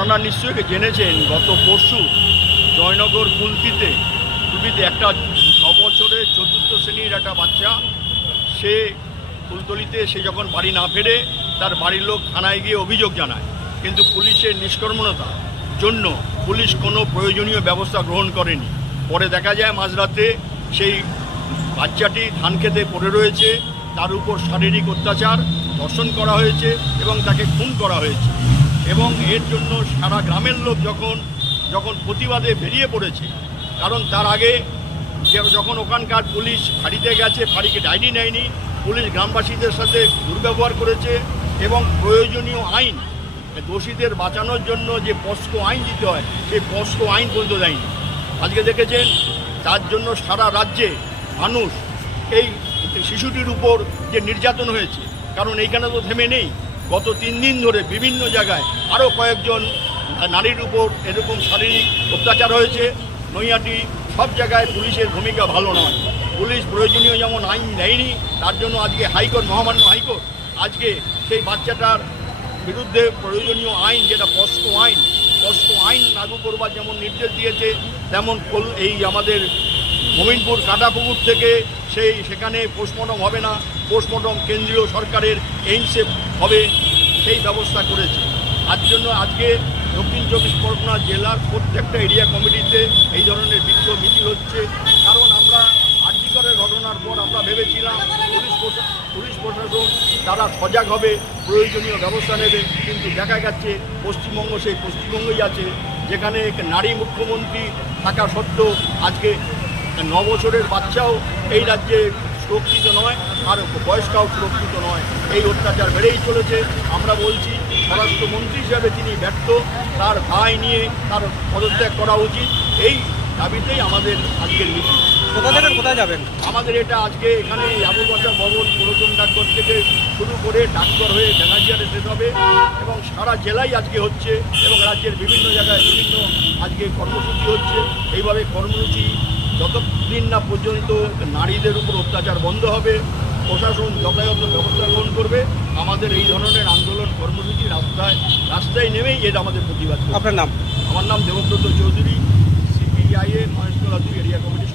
আপনারা নিশ্চয়ই জেনেছেন, গত পরশু জয়নগর কুলতিতে টুবিতে একটা ন বছরের চতুর্থ শ্রেণির একটা বাচ্চা, সে ফুলতলিতে, সে যখন বাড়ি না ফেরে, তার বাড়ির লোক থানায় গিয়ে অভিযোগ জানায়। কিন্তু পুলিশের নিষ্কর্মণতার জন্য পুলিশ কোনো প্রয়োজনীয় ব্যবস্থা গ্রহণ করেনি। পরে দেখা যায়, মাঝরাতে সেই বাচ্চাটি ধান খেতে পড়ে রয়েছে, তার উপর শারীরিক অত্যাচার ধর্ষণ করা হয়েছে এবং তাকে খুন করা হয়েছে। এবং এর জন্য সারা গ্রামের লোক যখন যখন প্রতিবাদে বেরিয়ে পড়েছে, কারণ তার আগে যখন ওখানকার পুলিশ ফাঁড়িতে গেছে ফাঁড়িকে ডাইনি নেয়নি, পুলিশ গ্রামবাসীদের সাথে দুর্ব্যবহার করেছে এবং প্রয়োজনীয় আইন, দোষীদের বাঁচানোর জন্য যে পস্কো আইন দিতে হয়, সেই পস্কো আইন পর্যন্ত দেয়নি। আজকে দেখেছেন, তার জন্য সারা রাজ্যে মানুষ এই শিশুটির উপর যে নির্যাতন হয়েছে, কারণ এইখানে তো থেমে নেই। গত তিন দিন ধরে বিভিন্ন জায়গায় আরও কয়েকজন নারীর উপর এরকম শারীরিক অত্যাচার হয়েছে। নৈয়াটি সব জায়গায় পুলিশের ভূমিকা ভালো নয়। পুলিশ প্রয়োজনীয় যেমন আইন নেয়নি, তার জন্য আজকে হাইকোর্ট, মহামান্য হাইকোর্ট, আজকে সেই বাচ্চাটার বিরুদ্ধে প্রয়োজনীয় আইন, যেটা পস্ক আইন পস্ক আইন লাগু করবার যেমন নির্দেশ দিয়েছে, তেমন এই আমাদের মোমিনপুর কাটাপুকুর থেকে সেই সেখানে পোস্টমর্টম হবে না। পোস্টমর্টম কেন্দ্রীয় সরকারের এইমসে হবে, সেই ব্যবস্থা করেছে। তার জন্য আজকে দক্ষিণ চব্বিশ পরগনা জেলার প্রত্যেকটা এরিয়া কমিটিতে এই ধরনের বিক্ষোভ মিছিল হচ্ছে। কারণ আমরা আর্যিকরের ঘটনার পর আমরা ভেবেছিলাম পুলিশ পুলিশ প্রশাসন তারা সজাগ হবে, প্রয়োজনীয় ব্যবস্থা নেবে। কিন্তু দেখা যাচ্ছে পশ্চিমবঙ্গ সেই পশ্চিমবঙ্গই আছে, যেখানে নারী মুখ্যমন্ত্রী থাকা সত্ত্বেও আজকে ন বছরের বাচ্চাও এই রাজ্যে সুরক্ষিত নয় আর বয়স্কাও সুরক্ষিত নয়। এই অত্যাচার বেড়েই চলেছে। আমরা বলছি স্বরাষ্ট্রমন্ত্রী হিসাবে তিনি ব্যর্থ। তার ভাই নিয়ে তার পদত্যাগ করা উচিত। এই দাবিতেই আমাদের আজকের মিছিল। কোথা থেকে কোথায় যাবেন? আমাদের এটা আজকে এখানে আবুল বাসা ভবন পুরাতন ডাকঘর থেকে শুরু করে ডাকঘর হয়ে ব্যানার্জিয়ারে শেষ হবে এবং সারা জেলায় আজকে হচ্ছে এবং রাজ্যের বিভিন্ন জায়গায় বিভিন্ন আজকে কর্মসূচি হচ্ছে। এইভাবে কর্মসূচি যতদিন না পর্যন্ত নারীদের উপর অত্যাচার বন্ধ হবে প্রশাসন যথাযথ ব্যবস্থা গ্রহণ করবে আমাদের এই ধরনের আন্দোলন কর্মসূচি রাস্তায় রাস্তায় নেমেই এটা আমাদের প্রতিবাদ আপনার নাম? আমার নাম দেবব্রত চৌধুরী সিপিআইএ মহেশতলা দুই এরিয়া কমিটি